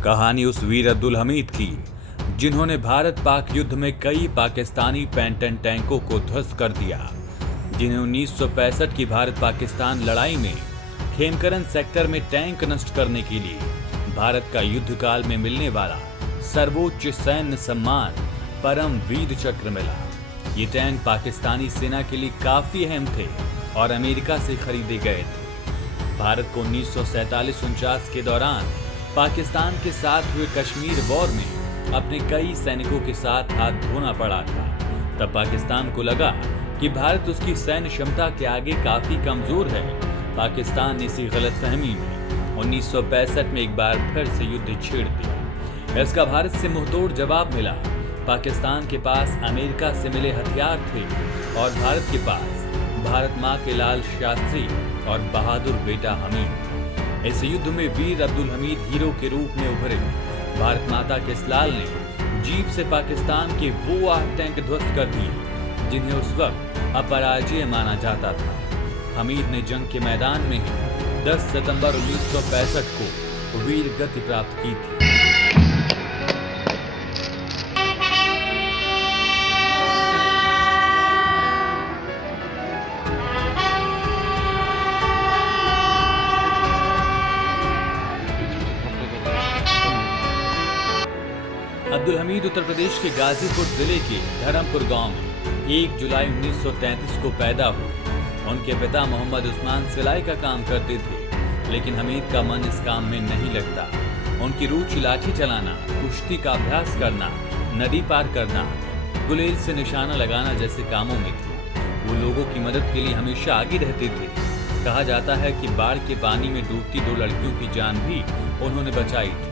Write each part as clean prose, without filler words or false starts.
कहानी उस वीर अब्दुल हमीद की जिन्होंने भारत पाक युद्ध में कई पाकिस्तानी पैंटन टैंकों को ध्वस्त कर दिया, जिन्हें 1965 की भारत पाकिस्तान लड़ाई में खेमकरन सेक्टर में टैंक नष्ट करने के लिए भारत का युद्ध काल में मिलने वाला सर्वोच्च सैन्य सम्मान परम वीर चक्र मिला। ये टैंक पाकिस्तानी सेना के लिए काफी अहम थे और अमेरिका से खरीदे गए थे। भारत को 1947-49 के दौरान पाकिस्तान के साथ हुए कश्मीर वॉर में अपने कई सैनिकों के साथ हाथ धोना पड़ा था। तब पाकिस्तान को लगा कि भारत उसकी सैन्य क्षमता के आगे काफी कमजोर है। पाकिस्तान ने इसी गलतफहमी में 1965 में एक बार फिर से युद्ध छेड़ दिया। इसका भारत से मुंहतोड़ जवाब मिला। पाकिस्तान के पास अमेरिका से मिले हथियार थे और भारत के पास भारत माँ के लाल शास्त्री और बहादुर बेटा हमीद। इस युद्ध में वीर अब्दुल हमीद हीरो के रूप में उभरे। भारत माता के इस लाल ने जीप से पाकिस्तान के वो 8 टैंक ध्वस्त कर दिए जिन्हें उस वक्त अपराजय माना जाता था। हमीद ने जंग के मैदान में ही 10 सितंबर 1965 को वीर गति प्राप्त की थी। अब्दुल हमीद उत्तर प्रदेश के गाजीपुर जिले के धर्मपुर गांव में 1 जुलाई 1933 को पैदा हुए। उनके पिता मोहम्मद उस्मान सिलाई का काम करते थे, लेकिन हमीद का मन इस काम में नहीं लगता। उनकी रुचि लाठी चलाना, कुश्ती का अभ्यास करना, नदी पार करना, गुलेल से निशाना लगाना जैसे कामों में थी। वो लोगों की मदद के लिए हमेशा आगे रहते थे। कहा जाता है कि बाढ़ के पानी में डूबती 2 लड़कियों की जान भी उन्होंने बचाई थी।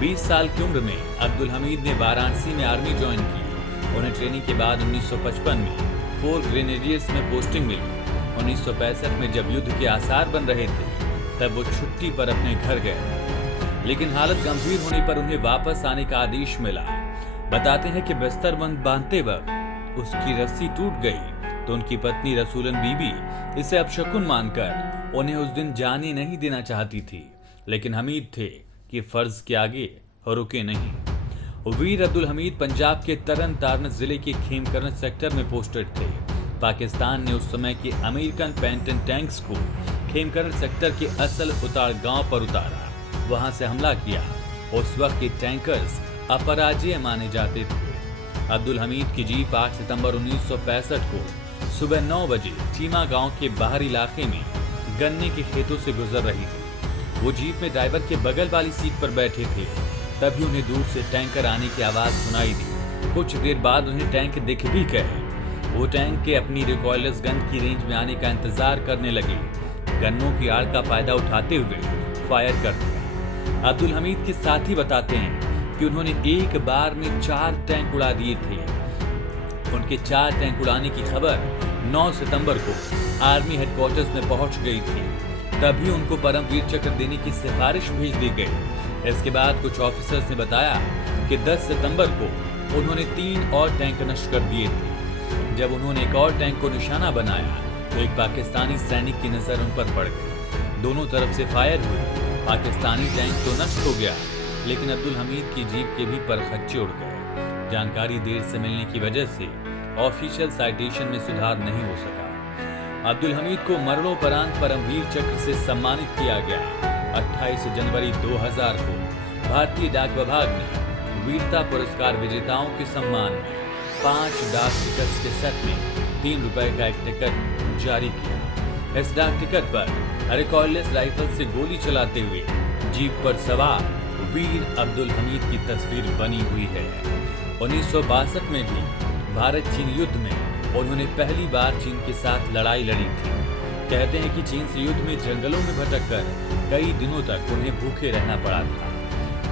20 साल की उम्र में अब्दुल हमीद ने वाराणसी में आर्मी ज्वाइन की। उन्हें ट्रेनिंग के बाद 1955 में 4 ग्रेनेडियर्स में पोस्टिंग मिली। 1965 में जब युद्ध के आसार बन रहे थे तब वो छुट्टी पर अपने घर गए, लेकिन हालत गंभीर होने पर उन्हें वापस आने का आदेश मिला। बताते हैं कि बिस्तर बंद बांधते वक्त उसकी रस्सी टूट गई तो उनकी पत्नी रसूलन बीबी इसे अपशकुन मानकर उन्हें उस दिन जाने नहीं देना चाहती थी, लेकिन हमीद थे कि फर्ज के आगे रुके नहीं। वीर अब्दुल हमीद पंजाब के तरन तारण जिले के खेमकरन सेक्टर में पोस्टेड थे। पाकिस्तान ने उस समय के अमेरिकन पैंटन टैंक्स को खेमकरन सेक्टर के असल उतार गांव पर उतारा, वहां से हमला किया। उस वक्त के टैंकर्स अपराजय माने जाते थे। अब्दुल हमीद की जीप 8 सितंबर 1965 को सुबह 9 बजे चीमा गांव के बाहरी इलाके में गन्ने के खेतों से गुजर रही थी। वो जीप में ड्राइवर के बगल वाली सीट पर बैठे थे। तभी उन्हें दूर से टैंकर आने की आवाज सुनाई दी। कुछ देर बाद उन्हें टैंक दिख भी गए। वो टैंक के अपनी रिकॉयललेस गन की रेंज में आने का इंतजार करने लगे। गन्नों की आड़ का फायदा उठाते हुए फायर कर दिया। अब्दुल हमीद के साथी बताते हैं कि उन्होंने एक बार में 4 टैंक उड़ा दिए थे। उनके 4 टैंक उड़ाने की खबर 9 सितंबर को आर्मी हेडक्वार्टर्स में पहुंच गई थी। तभी उनको परम वीर चक्र देने की सिफारिश भेज दी गई। इसके बाद कुछ ऑफिसर्स ने बताया कि 10 सितंबर को उन्होंने 3 और टैंक नष्ट कर दिए थे। जब उन्होंने एक और टैंक को निशाना बनाया तो एक पाकिस्तानी सैनिक की नजर उन पर पड़ गई। दोनों तरफ से फायर हुए। पाकिस्तानी टैंक तो नष्ट हो गया, लेकिन अब्दुल हमीद की जीप के भी परखच्चे उड़ गए। जानकारी देर से मिलने की वजह से ऑफिशियल साइटेशन में सुधार नहीं हो सका। अब्दुल हमीद को मरणोपरांत परमवीर चक्र से सम्मानित किया गया। 28 जनवरी 2000 को भारतीय डाक विभाग ने वीरता पुरस्कार विजेताओं के सम्मान में 5 डाक टिकट के सेट में 3 रुपए का एक टिकट जारी किया। इस डाक टिकट पर रिकॉयललेस राइफल से गोली चलाते हुए जीप पर सवार वीर अब्दुल हमीद की तस्वीर बनी हुई है। 1962 में भी भारत चीन युद्ध में उन्होंने पहली बार चीन के साथ लड़ाई लड़ी थी। कहते हैं कि चीन से युद्ध में जंगलों में भटककर कई दिनों तक उन्हें भूखे रहना पड़ा था।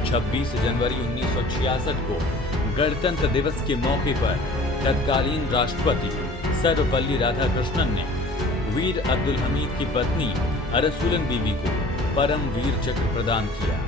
26 जनवरी 1966 को गणतंत्र दिवस के मौके पर तत्कालीन राष्ट्रपति सर्वपल्ली राधाकृष्णन ने वीर अब्दुल हमीद की पत्नी रसूलन बीबी को परम वीर चक्र प्रदान किया।